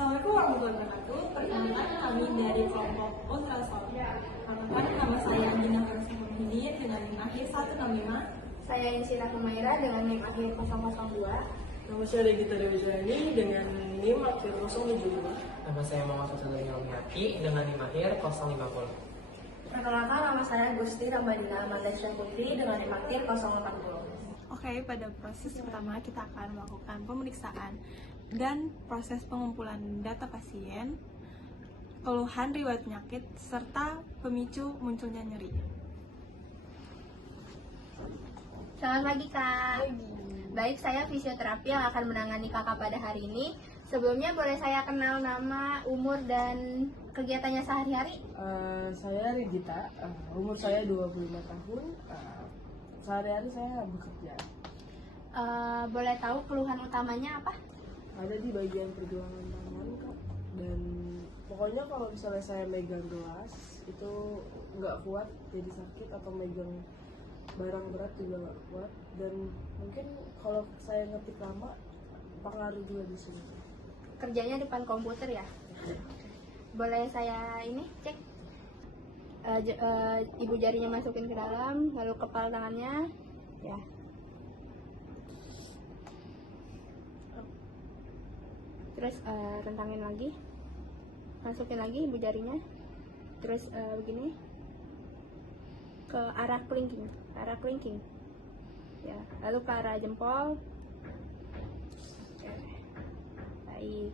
Assalamualaikum warahmatullahi wabarakatuh. Perkenalkan kami dari kelompok ultrasound. Perkenalkan nama saya Gina Farisa Muhyiddin dengan NIM akhir 165. Saya Insira Humaira dengan NIM akhir 002. Nama saya Regita Dewijayani dengan NIM akhir 072. Nama saya Muhammad Fatul Yaki dengan NIM akhir 050. Perkenalkan nama saya Gusti Ramadina Malaysia Putri dengan NIM akhir 040. Oke, pada proses pertama kita akan melakukan pemeriksaan dan proses pengumpulan data pasien, keluhan riwayat penyakit, serta pemicu munculnya nyeri. Selamat pagi Kak. Baik, saya fisioterapi yang akan menangani Kakak pada hari ini. Sebelumnya boleh saya kenal nama, umur, dan kegiatannya sehari-hari? Saya Regita, umur saya 25 tahun. Sehari-hari saya bekerja. Boleh tahu keluhan utamanya apa? Ada di bagian pergelangan tangan, Kak. Dan pokoknya kalau misalnya saya megang gelas itu nggak kuat, jadi sakit, atau megang barang berat juga nggak kuat. Dan mungkin kalau saya ngetik lama, pengaruh juga di sini. Kerjanya depan komputer ya? Boleh saya ini cek? Ibu jarinya masukin ke dalam, lalu kepala tangannya, ya. Terus rentangin lagi, masukin lagi ibu jarinya, terus begini ke arah kelingking, ya. Lalu ke arah jempol. Oke. Baik.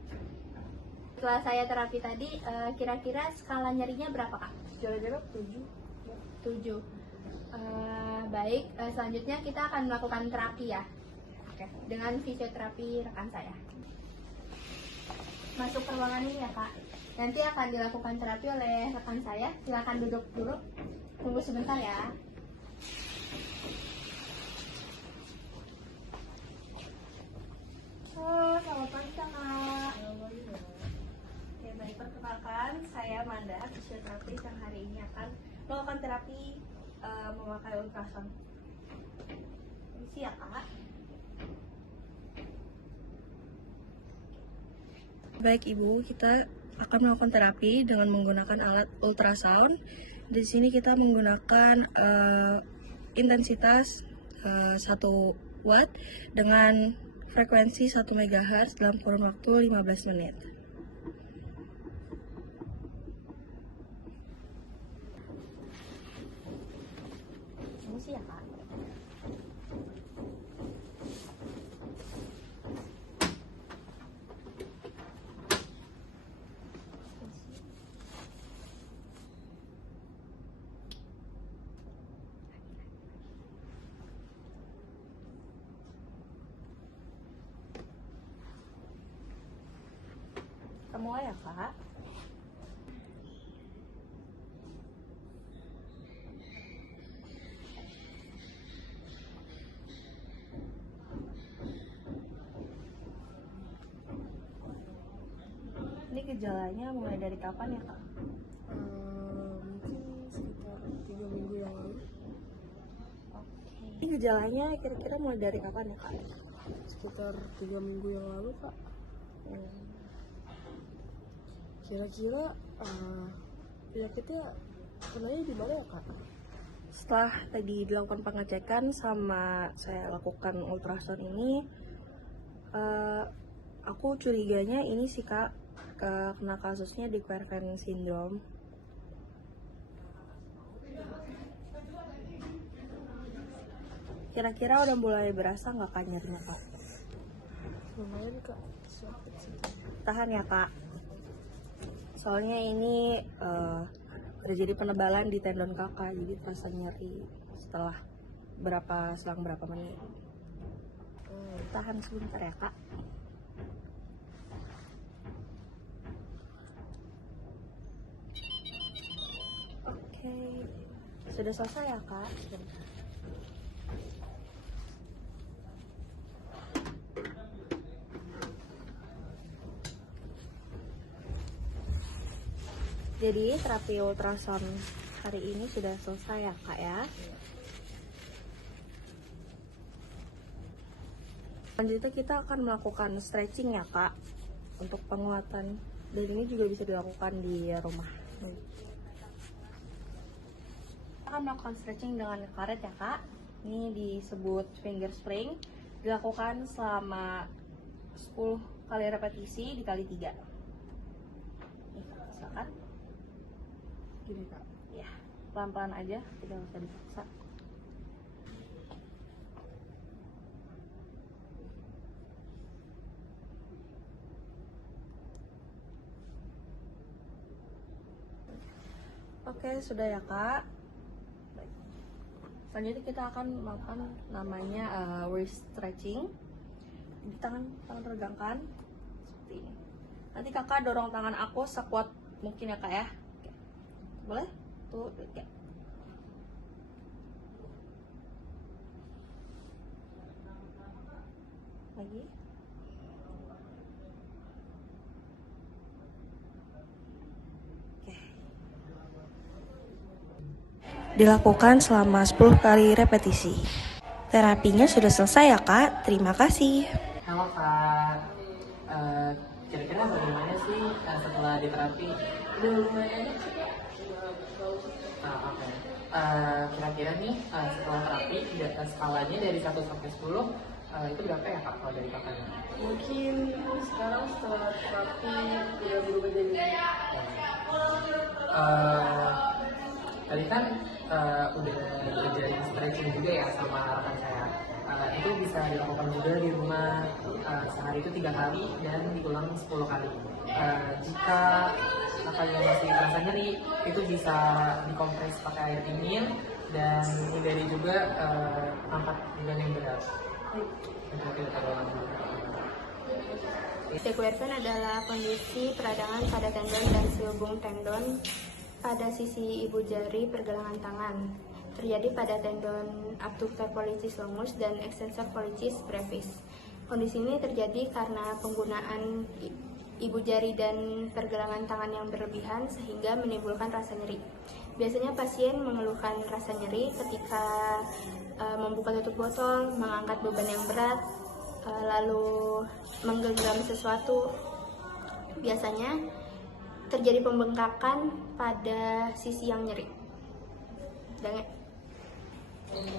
Setelah saya terapi tadi, kira-kira skala nyerinya berapa Kak? Kira-kira 7. 7. Baik, selanjutnya kita akan melakukan terapi ya. Oke, dengan fisioterapi rekan saya. Masuk ke ruangan ini ya Kak. Nanti akan dilakukan terapi oleh rekan saya. Silakan duduk dulu. Tunggu sebentar ya. Halo, selamat pagi Kak. Oke, baik, perkenalkan saya Manda, fisioterapis yang hari ini akan melakukan terapi memakai ultrasound. Permisi ya Kak. Baik Ibu, kita akan melakukan terapi dengan menggunakan alat ultrasound. Di sini kita menggunakan intensitas 1 watt dengan frekuensi 1 MHz dalam kurun waktu 15 menit. Permisi ya Kak. Semua ya Kak? Ini gejalanya mulai dari kapan ya Kak? Mungkin sekitar 3 minggu yang lalu. Ini gejalanya kira-kira mulai dari kapan ya Kak? Sekitar 3 minggu yang lalu, Kak. Kira-kira penyakitnya kenanya di mana ya Kak? Setelah tadi dilakukan pengecekan sama saya lakukan ultrasound ini, aku curiganya ini sih Kak, kena kasusnya di Quervain syndrome. Kira-kira udah mulai berasa nggak Kak nyerinya Kak? Lumayan Kak, sakit sih. Tahan ya Kak, soalnya ini terjadi penebalan di tendon kakak, jadi terasa nyeri setelah selang berapa menit. Tahan sebentar ya Kak. Oke, sudah selesai ya Kak? Sebentar. Jadi terapi ultrasound hari ini sudah selesai ya Kak ya? Selanjutnya kita akan melakukan stretching ya Kak. untuk penguatan, dan ini juga bisa dilakukan di rumah. Kita akan melakukan stretching dengan karet ya kak. Ini disebut finger spring, dilakukan selama 10 kali repetisi dikali 3. Nih kak, silakan. Gini kak. Ya, pelan-pelan aja, tidak usah dipaksa. Oke, sudah ya kak. Baik. Selanjutnya kita akan melakukan namanya wrist stretching. Di tangan regangkan seperti ini. Nanti kakak dorong tangan aku sekuat mungkin ya kak ya. Oke. Boleh? Tuh, oke. Lagi. Dilakukan selama 10 kali repetisi. Terapinya sudah selesai ya kak, terima kasih. Halo Kak, kira-kira bagaimana sih setelah diterapi? Udah lumayan enak sih kak. Oke. Kira-kira nih setelah terapi, skalanya dari 1 sampai 10, itu berapa ya Kak kalau dari kakaknya? Mungkin sekarang setelah terapi udah berubah jadi Tadi kan udah diajarin stretching juga ya sama rekan saya. Itu bisa dilakukan juga di rumah sehari itu 3 kali dan diulang 10 kali. Jika kakaknya masih merasa nyeri, itu bisa dikompres pakai air dingin dan hindari juga angkat beban yang berat. Untuk tidak terulang. Dequerson adalah kondisi peradangan pada tendon dan selubung tendon pada sisi ibu jari pergelangan tangan. Terjadi pada tendon abductor pollicis longus dan extensor pollicis brevis. Kondisi ini terjadi karena penggunaan ibu jari dan pergelangan tangan yang berlebihan sehingga menimbulkan rasa nyeri. Biasanya pasien mengeluhkan rasa nyeri ketika membuka tutup botol, mengangkat beban yang berat, lalu menggenggam sesuatu. Biasanya terjadi pembengkakan pada sisi yang nyeri.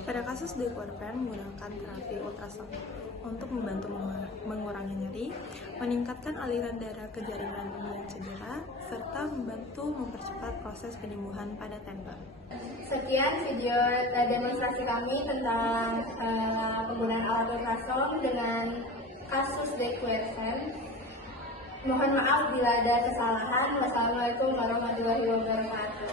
Pada kasus Dequerson menggunakan terapi ultrasound untuk membantu mengurangi nyeri, meningkatkan aliran darah ke jaringan yang cedera, serta membantu mempercepat proses penyembuhan pada tendon. Sekian video demonstrasi kami tentang penggunaan alat ultrasound dengan kasus Dequerson. Mohon maaf bila ada kesalahan. Wassalamualaikum warahmatullahi wabarakatuh.